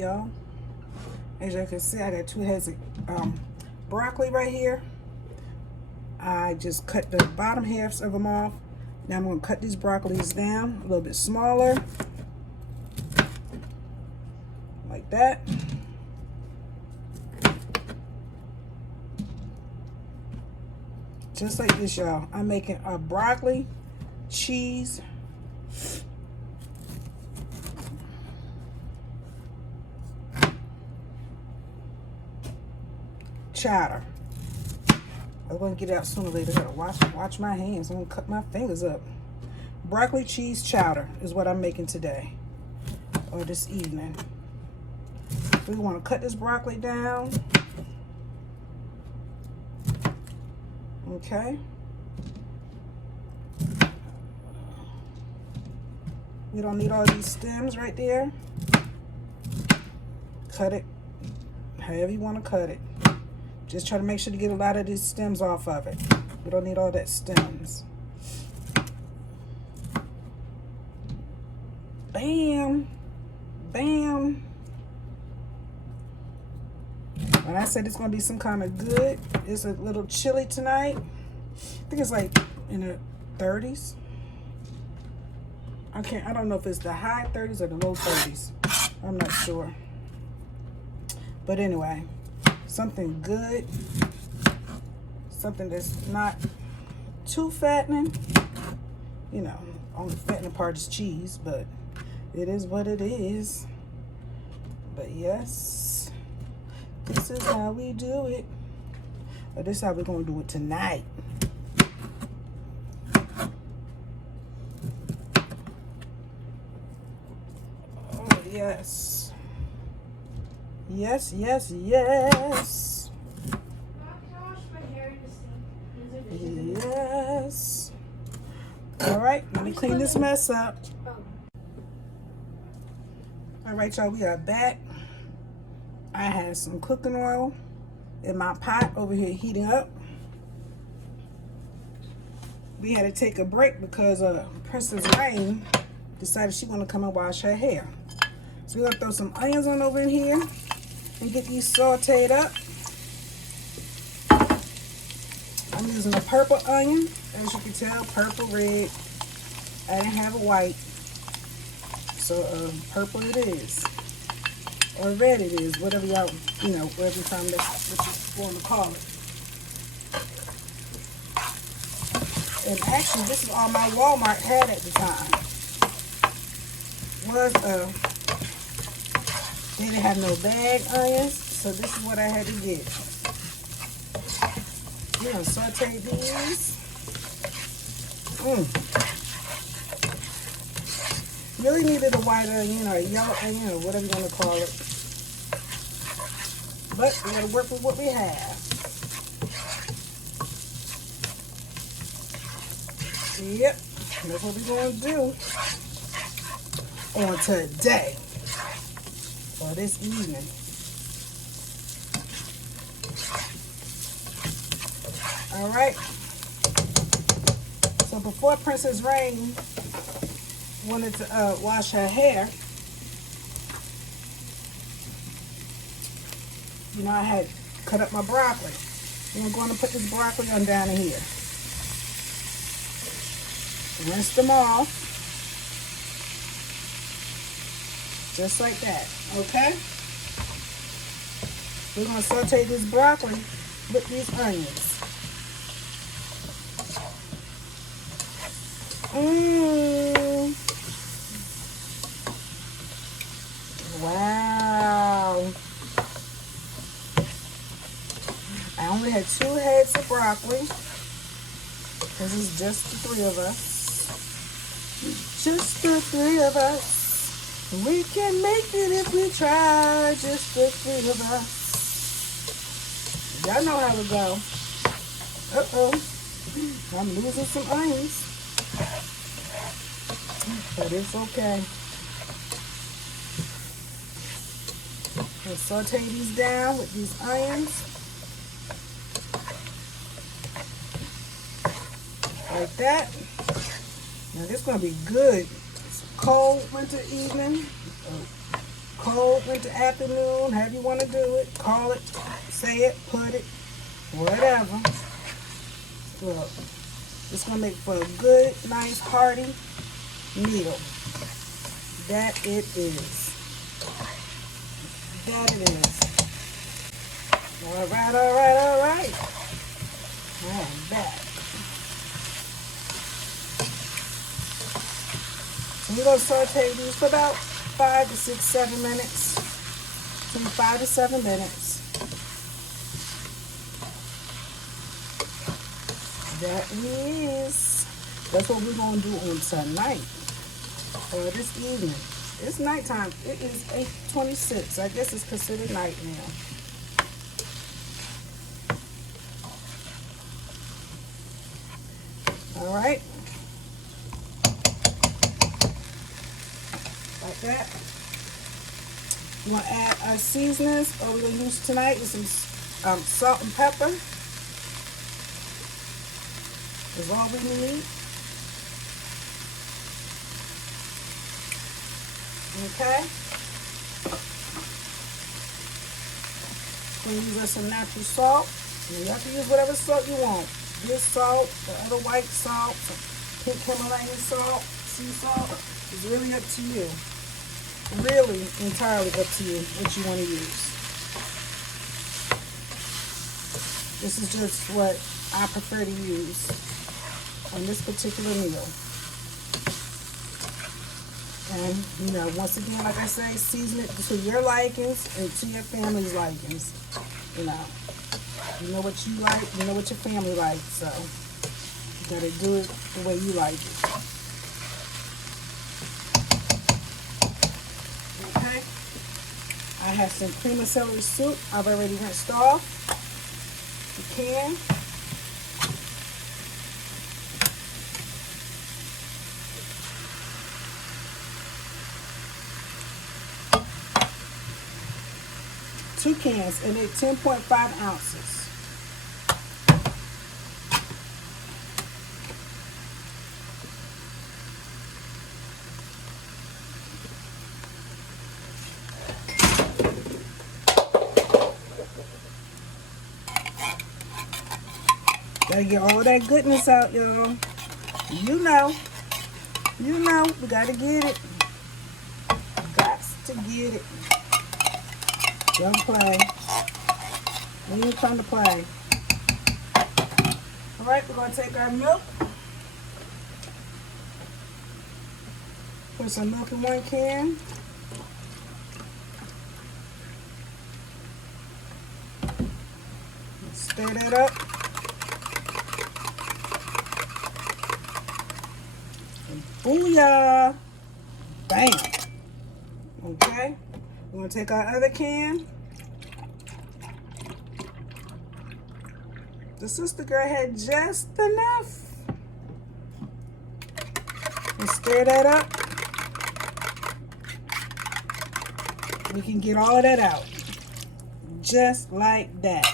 y'all. As you can see, I got 2 heads of broccoli right here. I just cut the bottom halves of them off. Now I'm going to cut these broccolis down a little bit smaller. Like that. Just like this, y'all. I'm making a broccoli, cheese, chowder. I'm going to get it out sooner or later. I gotta watch my hands. I'm going to cut my fingers up. Broccoli, cheese, chowder is what I'm making today. Or this evening. We want to cut this broccoli down. Okay. We don't need all these stems right there. Cut it however you want to cut it. Just try to make sure to get a lot of these stems off of it. We don't need all that stems. Bam. Bam. When I said it's going to be some kind of good, it's a little chilly tonight. I think it's like in the 30s. I don't know if it's the high 30s or the low 30s. I'm not sure. But anyway, something good. Something that's not too fattening. You know, only fattening part is cheese, but it is what it is. But yes, this is how we do it. Or this is how we're going to do it tonight. Oh, yes. Yes, yes, yes. Yes. All right, let me clean this mess up. All right, y'all, we are back. I had some cooking oil in my pot over here heating up. We had to take a break because Princess Rain decided she wanted to come and wash her hair. So we're going to throw some onions on over in here and get these sauteed up. I'm using a purple onion. As you can tell, purple, red. I didn't have a white. So purple it is. Or red it is. Whatever y'all, you know, whatever time that's what you want to call it. And actually, this is all my Walmart had at the time. Was they didn't have no bag onions, so this is what I had to get. We're gonna saute these. Really needed a white onion or a yellow onion or whatever you want to call it. But we gotta work with what we have. Yep, that's what we're gonna do on today or this evening. All right. So before Princess Rain wanted to wash her hair, you know, I had cut up my broccoli. And I'm going to put this broccoli on down in here. Rinse them off. Just like that, okay? We're going to saute this broccoli with these onions. Wow. I only had 2 heads of broccoli. This is just the 3 of us. Just the 3 of us. We can make it if we try. Just the 3 of us. Y'all know how to go. Uh-oh. I'm losing some onions. But it's okay. I'll saute these down with these onions. Like that. Now this is going to be good. It's a cold winter evening. cold winter afternoon, however you want to do it. Call it, say it, put it, whatever. Look, it's going to make for a good, nice, hearty meal. That it is. That it is. All right, all right, all right. I'm back. So we're going to saute these for about 5 to 6, 7 minutes. Between 5 to 7 minutes. That's what we're going to do on tonight. Or this evening. It's nighttime. It is 8:26. I guess it's considered night now. All right. Like that. We're going to add our seasonings. What we're going to use tonight is some salt and pepper. That's all we need. Okay. We're going to use some natural salt. You have to use whatever salt you want. This salt, the other white salt, pink Himalayan salt, sea salt. It's really up to you. Really entirely up to you what you want to use. This is just what I prefer to use on this particular meal. And, you know, once again, like I say, season it to your likings and to your family's likings. You know what you like, you know what your family likes, so you gotta do it the way you like it. Okay. I have some cream of celery soup I've already rinsed off the can. Two cans, and they're 10.5 ounces. Gotta get all that goodness out, y'all. You know, we gotta get it. Got to get it. Don't play. We ain't trying to play. Alright, we're going to take our milk. Put some milk in one can. Stir that up. And booyah! Bam! Okay. We're going to take our other can. The sister girl had just enough. And stir that up. We can get all of that out. Just like that.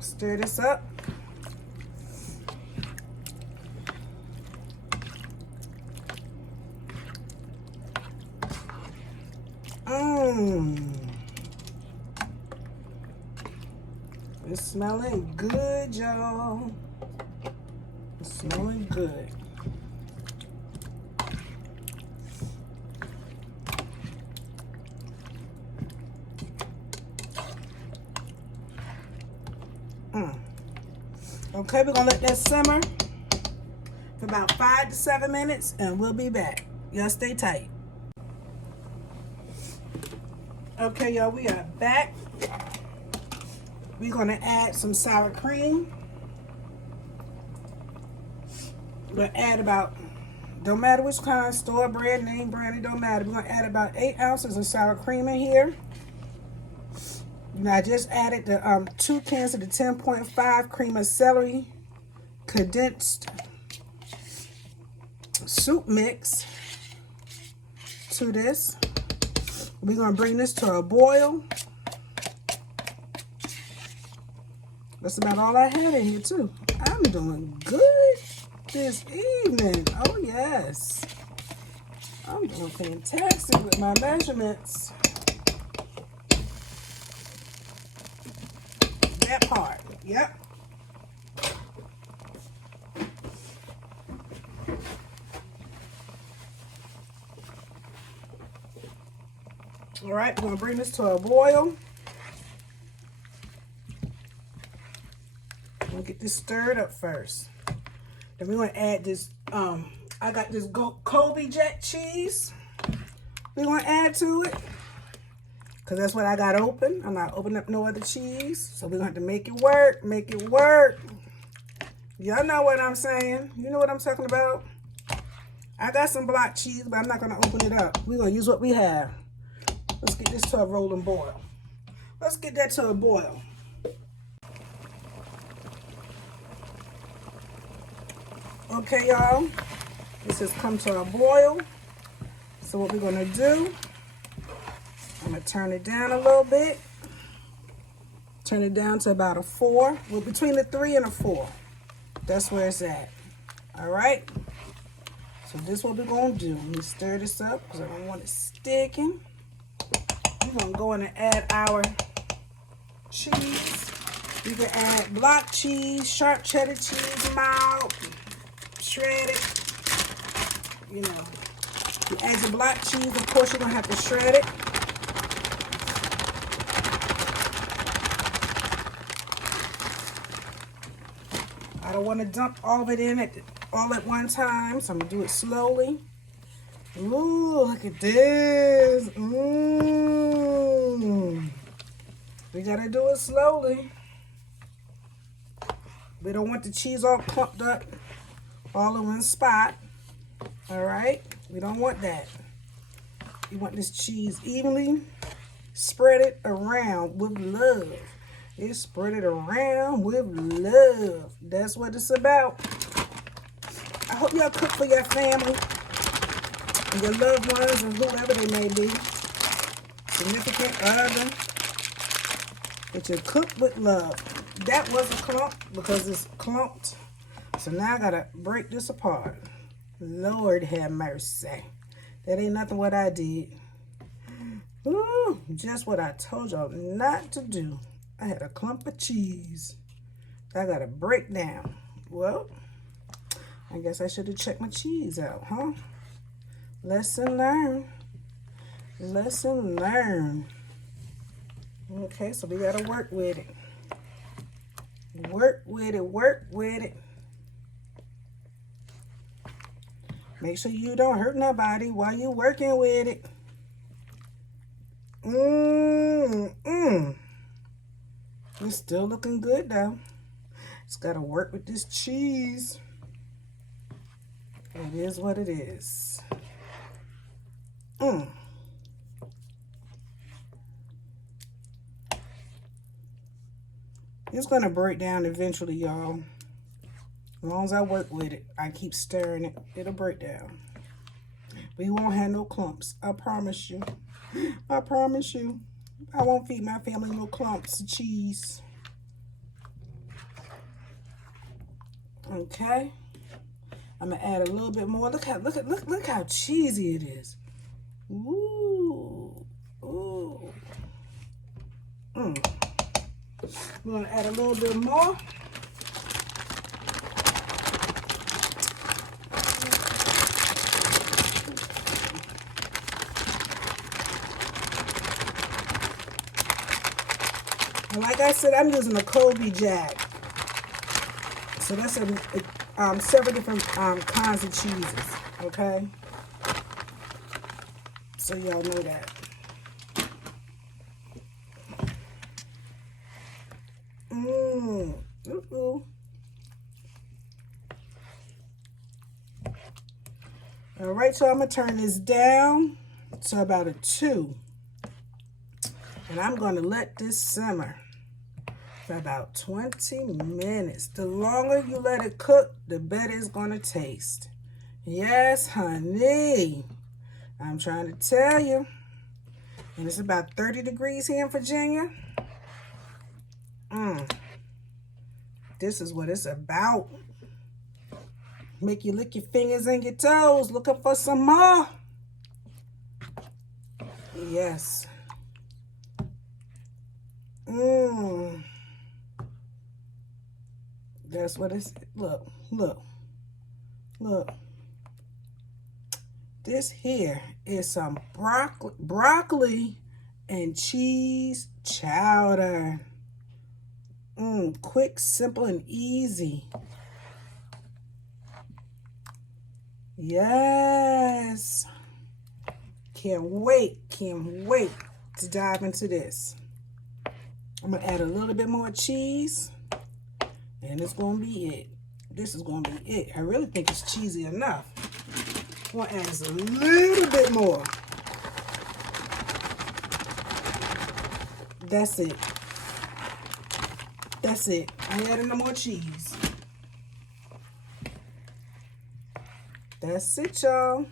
Stir this up. It's smelling good, y'all. It's smelling good. Okay, we're gonna let that simmer for about 5 to 7 minutes, and we'll be back. Y'all stay tight. Okay, y'all, we are back. We're gonna add some sour cream. We're gonna add about, don't matter which kind, store brand, name brand, it don't matter. We're gonna add about 8 ounces of sour cream in here. Now I just added the 2 cans of the 10.5 cream of celery condensed soup mix to this. We're going to bring this to a boil. That's about all I had in here too. I'm doing good this evening. Oh yes. I'm doing fantastic with my measurements. That part. Yep. All right, we're going to bring this to a boil. We'll get this stirred up first. Then we're going to add this, I got this Colby Jack cheese. We're going to add to it. Because that's what I got open. I'm not opening up no other cheese. So we're going to have to make it work. Make it work. Y'all know what I'm saying. You know what I'm talking about. I got some block cheese, but I'm not going to open it up. We're going to use what we have. Let's get this to a rolling boil. Let's get that to a boil. Okay, y'all. This has come to a boil. So what we're going to do, I'm going to turn it down a little bit. Turn it down to about a 4. Well, between a 3 and a 4. That's where it's at. All right. So this is what we're going to do. Let me stir this up because I don't want it sticking. We're going to go in and add our cheese. You can add block cheese, sharp cheddar cheese, mild, shredded. You know, you add your block cheese, of course you're going to have to shred it. I don't want to dump all of it in all at one time, so I'm going to do it slowly. Ooh, look at this. We got to do it slowly. We don't want the cheese all clumped up all in one spot. All right? We don't want that. You want this cheese evenly spread it around with love. It's spread it around with love. That's what it's about. I hope y'all cook for your family and your loved ones and whoever they may be. Significant other. But you cook with love. That was a clump because it's clumped. So now I gotta break this apart. Lord have mercy. That ain't nothing what I did. Ooh, just what I told y'all not to do. I had a clump of cheese. I gotta break down. Well, I guess I should have checked my cheese out, huh? Lesson learned. Lesson learned. Okay, so we gotta work with it. Work with it, work with it. Make sure you don't hurt nobody while you're working with it. It's still looking good though. It's gotta work with this cheese. It is what it is. It's gonna break down eventually, y'all. As long as I work with it, I keep stirring it, it'll break down. We won't have no clumps. I promise you. I promise you. I won't feed my family no clumps of cheese. Okay. I'm gonna add a little bit more. Look how cheesy it is. Ooh. Ooh. We're gonna add a little bit more. And like I said, I'm using a Colby Jack. So that's several different kinds of cheeses, okay? So y'all know that. All right, so I'm gonna turn this down to about a 2. And I'm gonna let this simmer for about 20 minutes. The longer you let it cook, the better it's gonna taste. Yes, honey. I'm trying to tell you. And it's about 30 degrees here in Virginia. This is what it's about. Make you lick your fingers and your toes. Looking for some more. Yes. That's what it's, look, look, look. This here is some broccoli and cheese chowder. Quick, simple, and easy. Yes. Can't wait to dive into this. I'm gonna add a little bit more cheese, and it's gonna be it. This is gonna be it. I really think it's cheesy enough. I'm gonna add just a little bit more. That's it. That's it. I ain't adding no more cheese. That's it, y'all.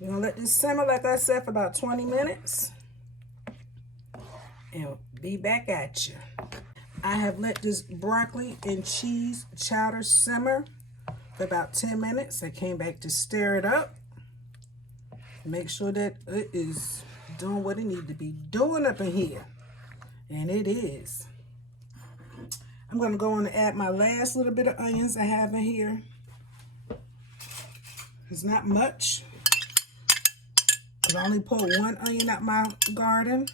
We're gonna let this simmer, like I said, for about 20 minutes. And be back at you. I have let this broccoli and cheese chowder simmer for about 10 minutes. I came back to stir it up. Make sure that it is doing what it needs to be doing up in here. And it is. I'm going to go on and add my last little bit of onions I have in here. It's not much. I only pulled one onion out my garden.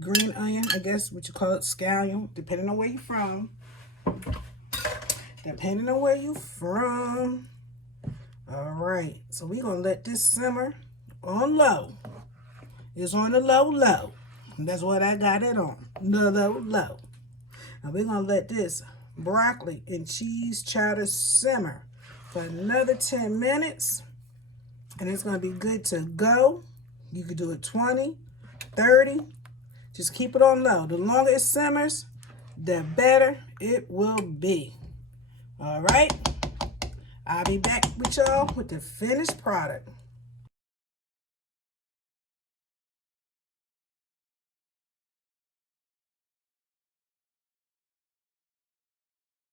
Green onion, I guess what you call it, scallion, depending on where you're from. Depending on where you're from. All right, so we're going to let this simmer on low. It's on the low. That's what I got it on, the low. Now we're going to let this broccoli and cheese chowder simmer for another 10 minutes. And it's going to be good to go. You could do it 20, 30. Just keep it on low. The longer it simmers, the better it will be. All right. I'll be back with y'all with the finished product.